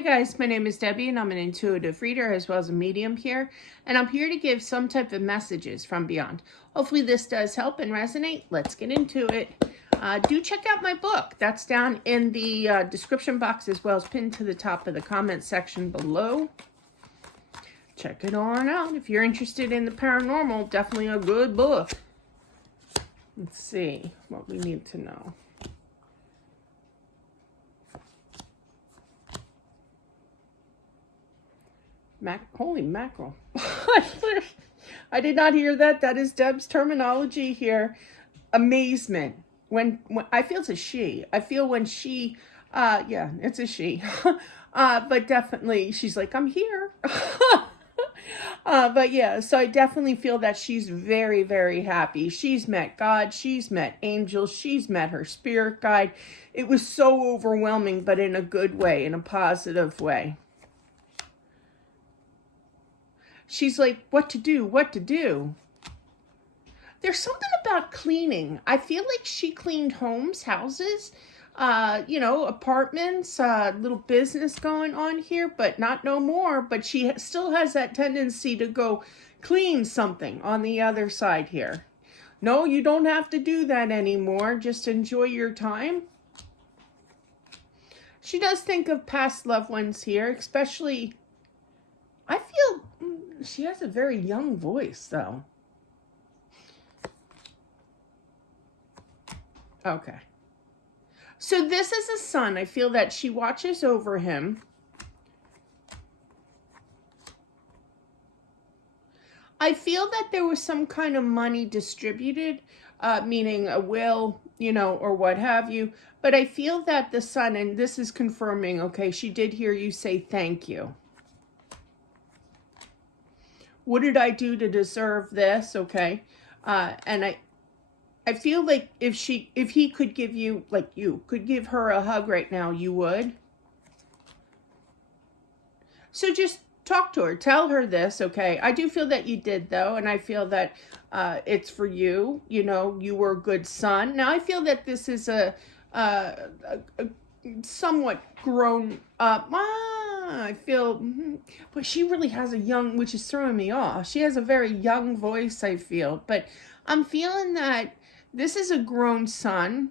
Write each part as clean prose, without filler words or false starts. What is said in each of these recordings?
Hi guys, my name is Debbie and I'm an intuitive reader as well as a medium here, and I'm here to give some type of messages from beyond. Hopefully this does help and resonate. Let's get into it. Do check out my book. That's down in the description box as well as pinned to the top of the comment section below. Check it on out. If you're interested in the paranormal, definitely a good book. Let's see what we need to know. Holy mackerel. I did not hear that. That is Deb's terminology here. Amazement. When I feel it's a she. I feel when she, yeah, it's a she. But definitely she's like, I'm here. But yeah, so I definitely feel that she's very, very happy. She's met God. She's met angels. She's met her spirit guide. It was so overwhelming, but in a good way, in a positive way. She's like, what to do, what to do. There's something about cleaning. I feel like she cleaned homes, houses, apartments, little business going on here, but not no more. But she still has that tendency to go clean something on the other side here. No, you don't have to do that anymore. Just enjoy your time. She does think of past loved ones here, especially, I feel she has a very young voice, though. Okay. So this is a son. I feel that she watches over him. I feel that there was some kind of money distributed, meaning a will, or what have you. But I feel that the son, and this is confirming, okay, she did hear you say thank you. What did I do to deserve this? Okay. And I feel like if he could give you, like you could give her a hug right now, you would. So just talk to her, tell her this, okay? I do feel that you did though, and I feel that it's for you. You were a good son. Now I feel that this is a somewhat grown up. I feel, but she really has a young, which is throwing me off. She has a very young voice, I feel. But I'm feeling that this is a grown son,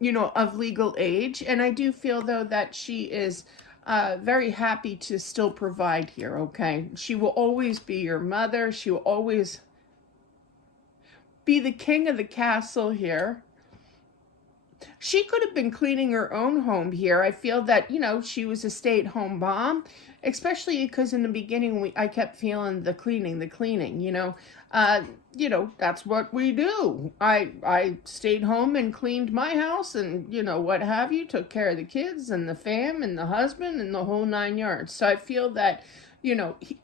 of legal age. And I do feel, though, that she is very happy to still provide here, okay? She will always be your mother. She will always be the king of the castle here. She could have been cleaning her own home here. I feel that, she was a stay-at-home mom, especially because in the beginning I kept feeling the cleaning, that's what we do. I stayed home and cleaned my house and, what have you, took care of the kids and the fam and the husband and the whole 9 yards. So I feel that,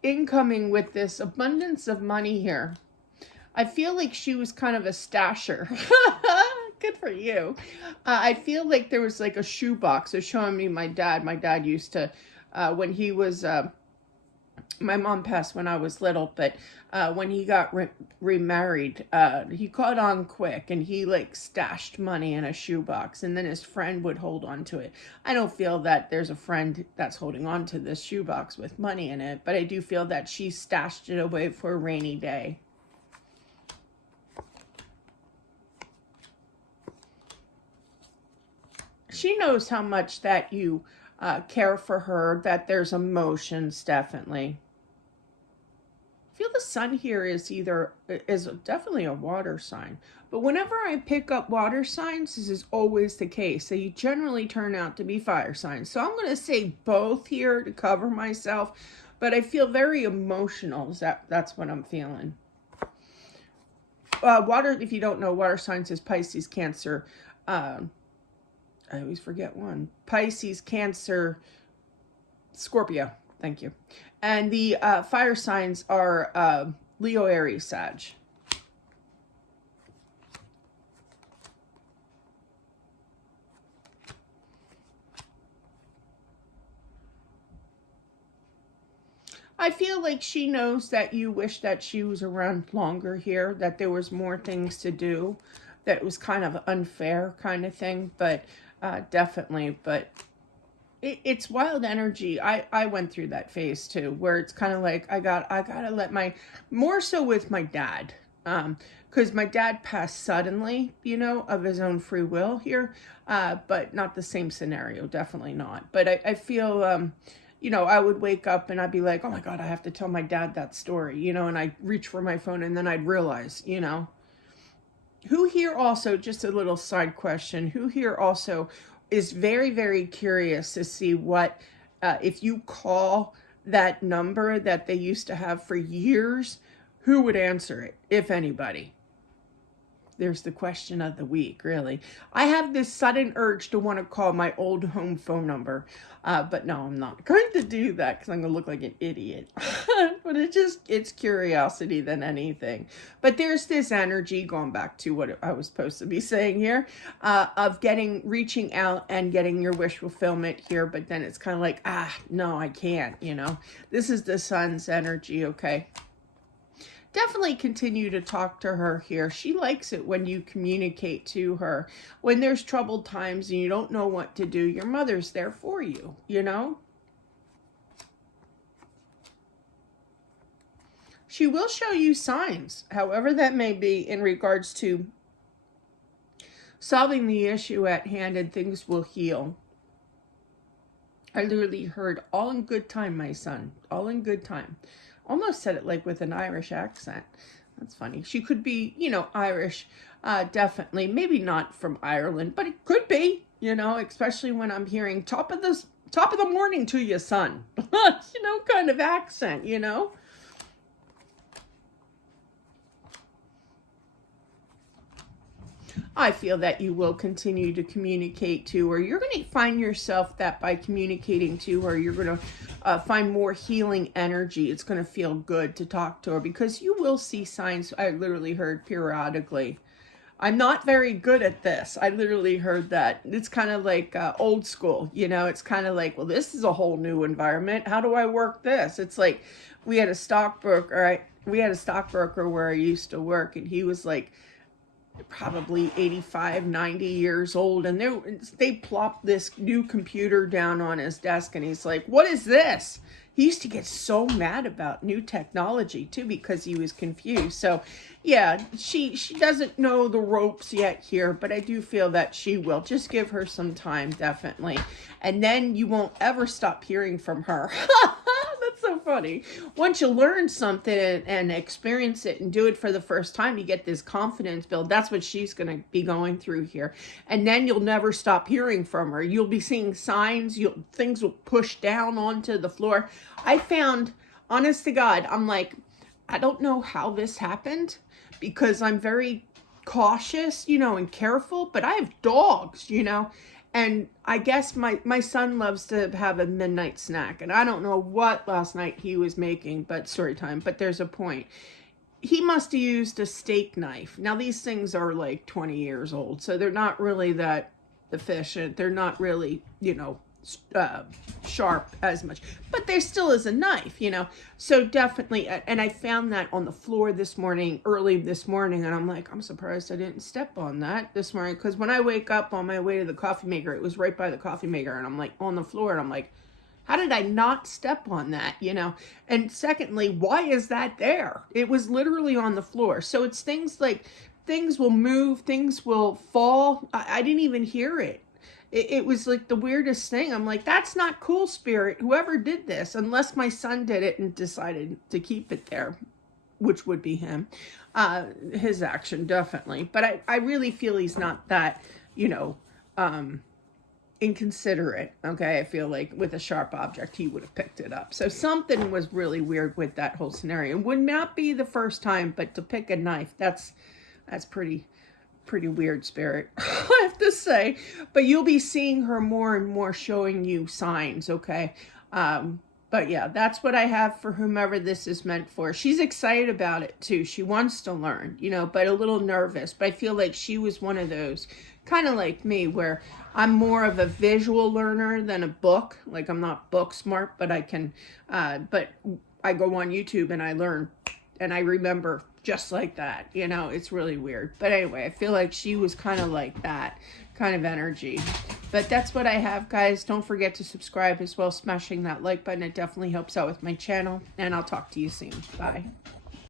incoming with this abundance of money here, I feel like she was kind of a stasher. Good for you. I feel like there was like a shoebox. They're showing me my dad. My dad used to, when he was, my mom passed when I was little, but when he got remarried, he caught on quick and he like stashed money in a shoebox and then his friend would hold on to it. I don't feel that there's a friend that's holding on to this shoebox with money in it, but I do feel that she stashed it away for a rainy day. She knows how much that you care for her, that there's emotions, definitely. I feel the sun here is definitely a water sign. But whenever I pick up water signs, this is always the case. They generally turn out to be fire signs. So I'm going to say both here to cover myself. But I feel very emotional. That's what I'm feeling. Water, if you don't know, water signs is Pisces, Cancer, I always forget one. Pisces, Cancer, Scorpio. Thank you. And the fire signs are Leo, Aries, Sag. I feel like she knows that you wish that she was around longer here, that there was more things to do, that it was kind of unfair kind of thing, but definitely, but it's wild energy. I went through that phase too, where it's kind of like I gotta let my, more so with my dad, because my dad passed suddenly, of his own free will here, but not the same scenario, definitely not. But I feel, I would wake up and I'd be like, oh my God, I have to tell my dad that story, and I'd reach for my phone and then I'd realize, who here also, just a little side question, who here also is very, very curious to see what, if you call that number that they used to have for years, who would answer it, if anybody? There's the question of the week, really. I have this sudden urge to want to call my old home phone number, but no, I'm not going to do that because I'm going to look like an idiot. But it's curiosity than anything. But there's this energy, going back to what I was supposed to be saying here, of reaching out and getting your wish fulfillment here, but then it's kind of like, no, I can't, This is the sun's energy, okay? Definitely continue to talk to her here. She likes it when you communicate to her. When there's troubled times and you don't know what to do, your mother's there for you, She will show you signs, however that may be, in regards to solving the issue at hand, and things will heal. I literally heard, all in good time, my son, all in good time. Almost said it like with an Irish accent. That's funny. She could be, Irish, definitely. Maybe not from Ireland, but it could be, especially when I'm hearing top of the morning to you, son. Kind of accent, I feel that you will continue to communicate to her. You're going to find yourself that by communicating to her, you're going to find more healing energy. It's going to feel good to talk to her because you will see signs. I literally heard periodically. I'm not very good at this. I literally heard that. It's kind of like old school, It's kind of like, well, this is a whole new environment. How do I work this? It's like we had a stockbroker, right? We had a stockbroker where I used to work, and he was like, probably 85, 90 years old, and they plopped this new computer down on his desk, and he's like, what is this? He used to get so mad about new technology too because he was confused. So yeah, she doesn't know the ropes yet here, but I do feel that she will. Just give her some time, definitely, and then you won't ever stop hearing from her. That's so funny. Once you learn something and experience it and do it for the first time, you get this confidence build. That's what she's going to be going through here. And then you'll never stop hearing from her. You'll be seeing signs. Things will push down onto the floor. I found, honest to God, I'm like, I don't know how this happened because I'm very cautious, and careful, but I have dogs, and I guess my son loves to have a midnight snack, and I don't know what last night he was making, but story time, but there's a point. He must have used a steak knife. Now these things are like 20 years old, so they're not really that efficient. They're not really, sharp as much, but there still is a knife, so definitely. And I found that on the floor early this morning, and I'm like, I'm surprised I didn't step on that this morning, because when I wake up on my way to the coffee maker, it was right by the coffee maker, and I'm like on the floor, and I'm like, how did I not step on that, and secondly, why is that there? It was literally on the floor. So it's things like things will move, things will fall. I didn't even hear it. It was like the weirdest thing. I'm like, that's not cool, spirit. Whoever did this, unless my son did it and decided to keep it there, which would be him, his action, definitely. But I really feel he's not that, inconsiderate. Okay, I feel like with a sharp object, he would have picked it up. So something was really weird with that whole scenario. It would not be the first time, but to pick a knife, that's pretty weird, spirit, I have to say. But you'll be seeing her more and more, showing you signs, okay? But yeah, that's what I have for whomever this is meant for. She's excited about it too. She wants to learn, but a little nervous. But I feel like she was one of those, kind of like me, where I'm more of a visual learner than a book. Like, I'm not book smart, but I can, but I go on YouTube and I learn and I remember just like that, it's really weird. But anyway, I feel like she was kind of like that kind of energy. But that's what I have, guys. Don't forget to subscribe as well, smashing that like button. It definitely helps out with my channel. And I'll talk to you soon. Bye.